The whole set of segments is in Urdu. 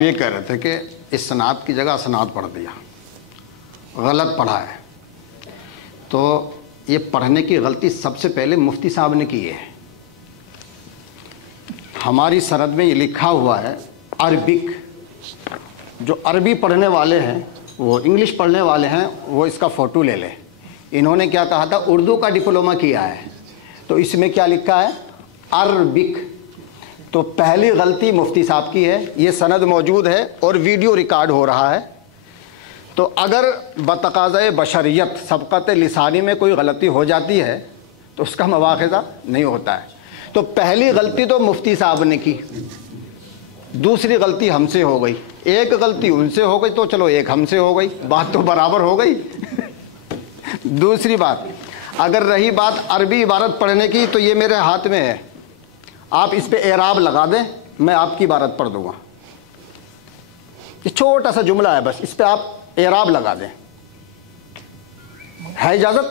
یہ کہہ رہے تھے کہ اسناد کی جگہ اسناد پڑھ دیا، غلط پڑھا ہے۔ تو یہ پڑھنے کی غلطی سب سے پہلے مفتی صاحب نے کی ہے۔ ہماری سند میں یہ لکھا ہوا ہے عربک، جو عربی پڑھنے والے ہیں وہ انگلش پڑھنے والے ہیں وہ اس کا فوٹو لے لیں۔ انہوں نے کیا کہا تھا، اردو کا ڈپلومہ کیا ہے، تو اس میں کیا لکھا ہے عربک۔ تو پہلی غلطی مفتی صاحب کی ہے، یہ سند موجود ہے اور ویڈیو ریکارڈ ہو رہا ہے۔ تو اگر بتقاضۂ بشریت سبقت لسانی میں کوئی غلطی ہو جاتی ہے تو اس کا مواخذہ نہیں ہوتا ہے۔ تو پہلی غلطی تو مفتی صاحب نے کی، دوسری غلطی ہم سے ہو گئی، ایک غلطی ان سے ہو گئی تو چلو ایک ہم سے ہو گئی، بات تو برابر ہو گئی۔ دوسری بات، اگر رہی بات عربی عبارت پڑھنے کی تو یہ میرے ہاتھ میں ہے، آپ اس پہ اعراب لگا دیں، میں آپ کی عبارت پڑھ دوں گا۔ یہ چھوٹا سا جملہ ہے، بس اس پہ آپ اعراب لگا دیں، ہے اجازت؟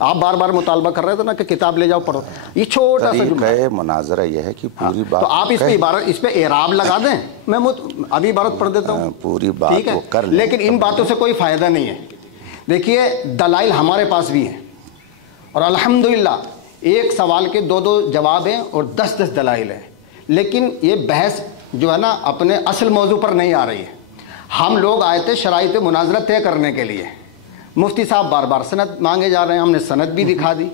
آپ بار بار مطالبہ کر رہے تھے نا کہ کتاب لے جاؤ پڑھو، یہ چھوٹا سا جملہ ہے۔ مناظرہ یہ ہے کہ پوری بات تو آپ اس پہ اعراب لگا دیں، میں ابھی عبارت پڑھ دیتا ہوں، پوری بات وہ کر لیں، لیکن ان باتوں سے کوئی فائدہ نہیں ہے۔ دیکھیے دلائل ہمارے پاس بھی ہیں، اور الحمدللہ ایک سوال کے 2 جواب ہیں اور 10 دلائل ہیں، لیکن یہ بحث جو ہے نا اپنے اصل موضوع پر نہیں آ رہی ہے۔ ہم لوگ آئے تھے شرائط مناظرہ طے کرنے کے لیے، مفتی صاحب بار بار سند مانگے جا رہے ہیں، ہم نے سند بھی دکھا دی۔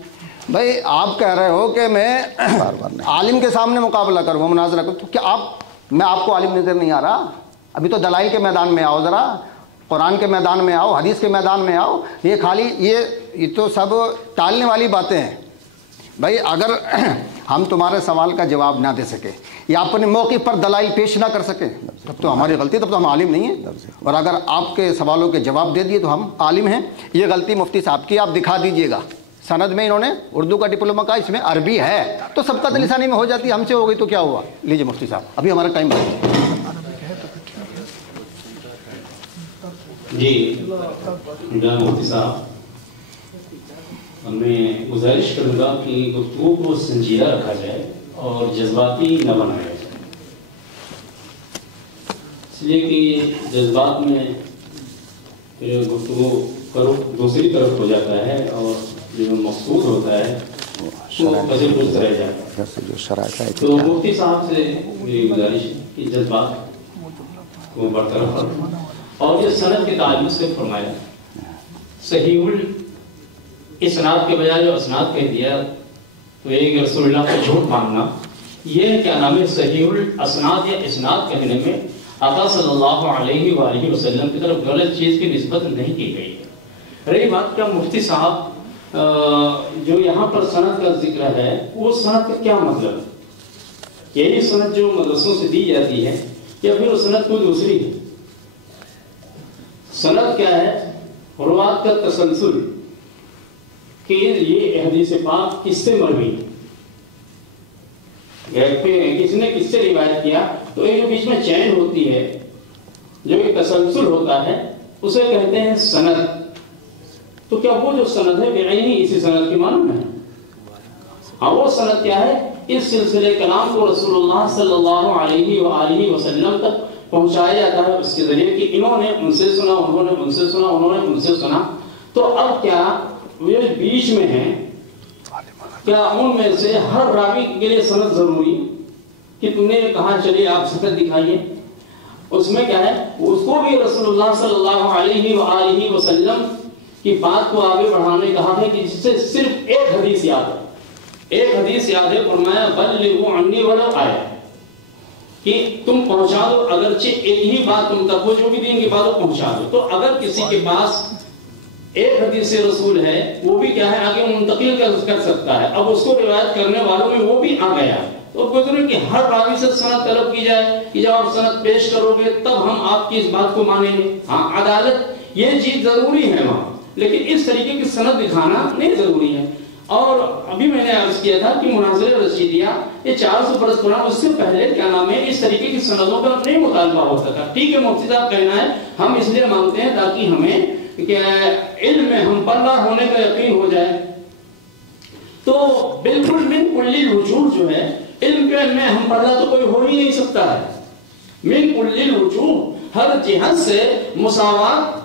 بھائی آپ کہہ رہے ہو کہ میں عالم کے سامنے مقابلہ کروں، مناظرہ کروں، تو کیا میں آپ کو عالم نظر نہیں آ رہا؟ ابھی تو دلائل کے میدان میں آؤ، ذرا قرآن کے میدان میں آؤ، حدیث کے میدان میں آؤ۔ یہ خالی یہ تو سب ٹالنے والی باتیں ہیں۔ بھائی اگر ہم تمہارے سوال کا جواب نہ دے سکے یا اپنے موقع پر دلائل پیش نہ کر سکے تب تو ہماری غلطی، تب تو ہم عالم نہیں ہیں، اور اگر آپ کے سوالوں کے جواب دے دیے تو ہم عالم ہیں۔ یہ غلطی مفتی صاحب کی، آپ دکھا دیجئے گا۔ سند میں انہوں نے اردو کا ڈپلومہ کہا، اس میں عربی ہے تو سبقت لسانی میں ہو جاتی ہے، ہم سے ہو گئی تو کیا ہوا؟ لیجئے مفتی صاحب، ابھی ہمارا ٹائم بچ جی مفتی صاحب، میں گزارش کروں گا کہ گفتگو کو سنجیدہ رکھا جائے اور جذباتی نہ بنایا جائے، اس لیے کہ جذبات میں گفتگو کرو دوسری طرف ہو جاتا ہے اور جو مقصود ہوتا ہے وہ پذیر پرست رہ جاتا ہے۔ تو مفتی صاحب سے میری گزارش ہے کہ جذبات کو برطرف رکھو، اور یہ سند کے تعلق سے فرمایا صحیح اسناد کے بجائے جو اسناد کہہ دیا تو ایک رسول اللہ کو جھوٹ ماننا، یہ کیا نام ہے صحیح الاسناد یا اسناد کہنے میں آقا صلی اللہ علیہ وآلہ وسلم کی طرف غلط چیز کی نسبت نہیں کی گئی ہے۔ رہی بات کا مفتی صاحب جو یہاں پر سند کا ذکر ہے، وہ سند کا کیا مطلب ہے؟ یہی سند جو مدرسوں سے دی جاتی ہے یا پھر سند کوئی دوسری ہے؟ سند کیا ہے؟ روات کا تسلسل، کہ یہ حدیث پاک کس سے مروی ہے، کس نے کس سے روایت کیا، تو ایک بیچ میں چین ہوتی ہے، جو ایک تسلسل ہوتا ہے، اسے کہتے ہیں سند۔ تو کیا وہ جو سند ہے بعینی اسی سند کی معلوم ہے؟ ہاں، وہ سند کیا ہے؟ اس سلسلے کلام کو رسول اللہ صلی اللہ علیہ وآلہ وسلم تک پہنچایا جاتا ہے اس کے ذریعے کہ انہوں نے ان سے سنا، انہوں نے ان سے سنا، انہوں نے ان سے سنا۔ تو اب کیا وہ بیچ میں ہیں، کیا ان میں سے ہر راوی کے لیے سند ضروری کہ تم نے کہا چلیے آپ سند دکھائیے؟ اس میں کیا ہے، اس کو بھی رسول اللہ صلی اللہ علیہ وآلہ وسلم کی بات کو آگے بڑھانے کہا ہے کہ جس سے صرف ایک حدیث یاد ہے، ایک حدیث یاد ہے، فرمایا بلغوا عنی ولو آیہ، کہ تم پہنچا دو اگرچہ ایک ہی بات تم تک، وہ جو بھی دین کی بات وہ پہنچا دو۔ تو اگر کسی کے پاس ایک حدیث رسول ہے، وہ بھی کیا ہے آگے منتقل کر سکتا ہے، اب اس کو روایت کرنے والوں میں وہ بھی آ گیا، تو گزرے کہ ہر راوی سے سند طلب کی جائے کہ جب آپ سند پیش کرو گے تب ہم آپ کی اس بات کو مانیں گے۔ ہاں، عدالت یہ چیز ضروری ہے وہاں، لیکن اس طریقے کی سند دکھانا نہیں ضروری ہے۔ اور ابھی میں نے عرض کیا تھا کہ مناظر رشیدیہ یہ 400 برس پرانا، اس سے پہلے کیا نام ہے اس طریقے کی سندوں کا نہیں مطالبہ ہوتا تھا۔ ٹھیک ہے، مفتی صاحب کہنا ہے ہم اس لیے مانگتے ہیں تاکہ ہمیں کہ علم میں ہم پردہ ہونے کا یقین ہو جائے۔ تو بالکل من کل الوجوہ جو ہے علم میں ہم پڑھنا تو کوئی ہو ہی نہیں سکتا ہے. من کل الوجوہ، ہر جہت سے مساوات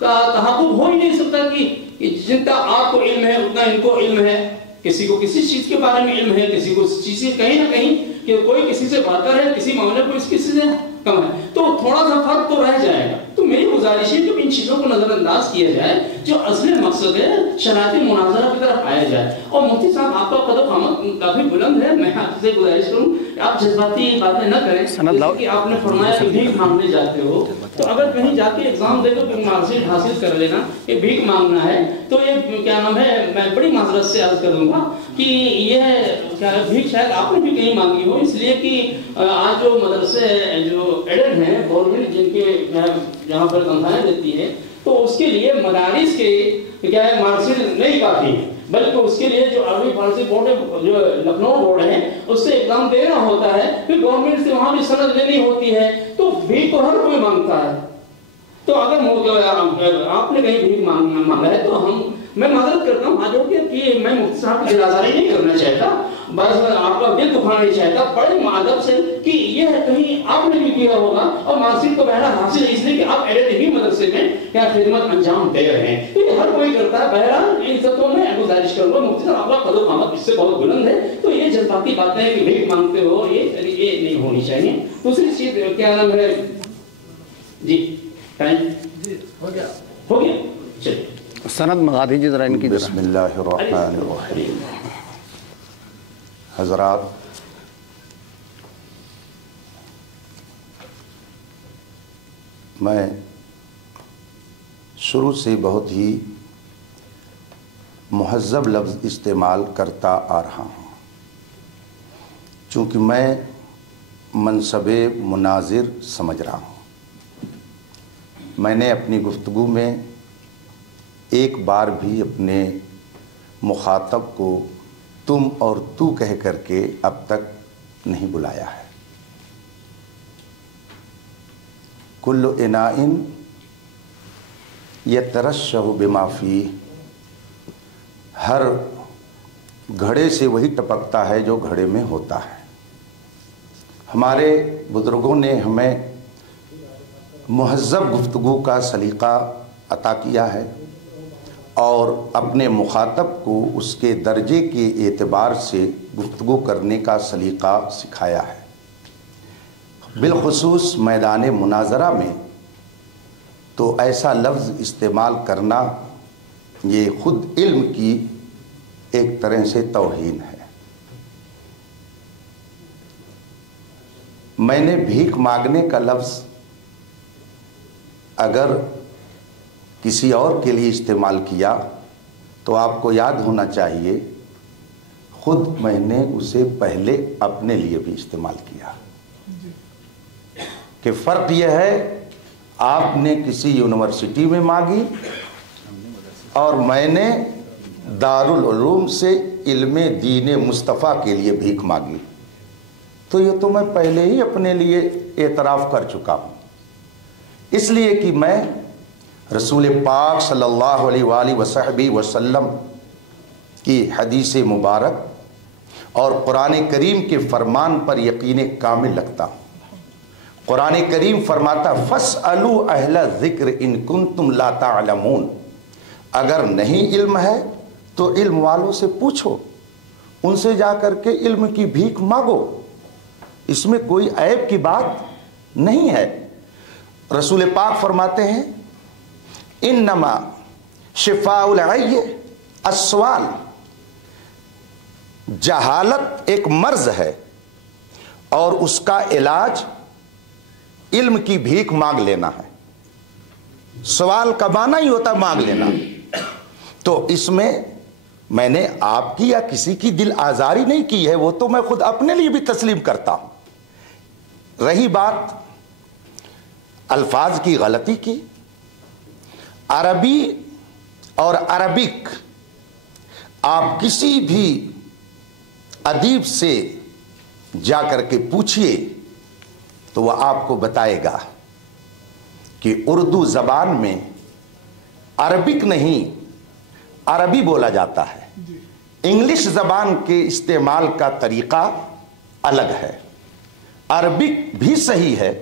کا تحقق ہو ہی نہیں سکتا کہ جتنا آپ کو علم ہے اتنا ان کو علم ہے. کسی کو کسی چیز کے بارے میں علم ہے، کسی کو چیز سے کہیں نہ کہیں کہ کوئی کسی سے بہتر ہے، کسی معاملے کو کسی سے کم ہے، تو تھوڑا سا فرق تو رہ جائے گا. تو میری گزارش ہے کہ ان چیزوں کو نظر انداز کیا جائے، جو اصل مقصد ہے شرائط مناظرہ کی طرف آیا جائے. اور مفتی صاحب آپ کا قد و قامت کافی بلند ہے، میں آپ سے گزارش کروں آپ جذباتی باتیں نہ کریں. جیسے کہ آپ نے فرمایا کہ بھیک مانگنے جاتے ہو، تو اگر کہیں جا کے ایگزام دے تو مارکشیٹ حاصل کر لینا کہ بھیک مانگنا ہے، تو یہ کیا نام ہے، میں بڑی معذرت سے عرض کروں گا کہ یہ بھیک شاید آپ نے بھی کہیں مانگی ہو، اس لیے کہ آج جو مدرسے جو ایڈڈ ہیں گورنمنٹ جن کے جہاں پر تنخواہیں دیتی ہے، تو اس کے لیے مدارس کے کیا ہے مارکشیٹ نہیں کافی ہے، بلکہ اس کے لیے جو عربی فارسی بورڈ جو لکھنؤ بورڈ ہے اس سے ایگزام دینا ہوتا ہے، پھر گورنمنٹ سے وہاں بھی سند لینی ہوتی ہے. تو بھیک کو ہر کوئی مانگتا ہے. تو اگر آپ نے کہیں بھیک مانگا ہے تو میں معذرت کرتا ہوں آج کہ میں مفتی صاحب کی دلازاری نہیں کرنا چاہتا، بس آپ کا دل دکھانا نہیں چاہتا، بڑے معذب سے کہ یہ کہیں آپ نے بھی کیا ہوگا اور مارکشیٹ کو بہرحال حاصل ہے اس لیے کہ آپ ایڈٹ ہی مدرسے میں کیا خدمت انجام دے رہے ہیں. تو یہ ہر کوئی کرتا ہے. بہرحال ان سب کو میں گزارش کروں گا مفتی صاحب آپ کا قد و قامت اس سے بہت بلند ہے، تو یہ جذباتی باتیں کہ بھیک مانگتے ہو یہ نہیں ہونی چاہیے. دوسری چیز کیا نام ہے جی ٹائم ہو گیا چلیے سند منگا دیجیے ذرا ان کی. بسم اللہ الرحمن الرحیم. حضرات، میں شروع سے بہت ہی مہذب لفظ استعمال کرتا آ رہا ہوں، چونکہ میں منصب مناظر سمجھ رہا ہوں. میں نے اپنی گفتگو میں ایک بار بھی اپنے مخاطب کو تم اور تو کہہ کر کے اب تک نہیں بلایا ہے. کل اناء یترشح بما فیہ، ہر گھڑے سے وہی ٹپکتا ہے جو گھڑے میں ہوتا ہے. ہمارے بزرگوں نے ہمیں مہذب گفتگو کا سلیقہ عطا کیا ہے اور اپنے مخاطب کو اس کے درجے کے اعتبار سے گفتگو کرنے کا سلیقہ سکھایا ہے. بالخصوص میدان مناظرہ میں تو ایسا لفظ استعمال کرنا یہ خود علم کی ایک طرح سے توہین ہے. میں نے بھیک مانگنے کا لفظ اگر کسی اور کے لیے استعمال کیا تو آپ کو یاد ہونا چاہیے خود میں نے اسے پہلے اپنے لیے بھی استعمال کیا کہ فرق یہ ہے آپ نے کسی یونیورسٹی میں مانگی اور میں نے دارالعلوم سے علم دین مصطفیٰ کے لیے بھیک مانگی. تو یہ تو میں پہلے ہی اپنے لیے اعتراف کر چکا ہوں، اس لیے کہ میں رسول پاک صلی اللہ علیہ وآلہ وصحبہ وسلم کی حدیث مبارک اور قرآن کریم کے فرمان پر یقین کامل رکھتا ہوں. قرآن کریم فرماتا فَاسْأَلُوا أَهْلَ الذِّكْرِ إِن كُنتُمْ لَا تَعْلَمُونَ، اگر نہیں علم ہے تو علم والوں سے پوچھو، ان سے جا کر کے علم کی بھیک مانگو، اس میں کوئی عیب کی بات نہیں ہے. رسول پاک فرماتے ہیں انما شفاء العی السؤال، جہالت ایک مرض ہے اور اس کا علاج علم کی بھیک مانگ لینا ہے. سوال کا معنی ہی ہوتا مانگ لینا. تو اس میں نے آپ کی یا کسی کی دل آزاری نہیں کی ہے، وہ تو میں خود اپنے لیے بھی تسلیم کرتا ہوں. رہی بات الفاظ کی غلطی کی، عربی اور عربک آپ کسی بھی ادیب سے جا کر کے پوچھئے تو وہ آپ کو بتائے گا کہ اردو زبان میں عربک نہیں عربی بولا جاتا ہے. انگلش زبان کے استعمال کا طریقہ الگ ہے، عربک بھی صحیح ہے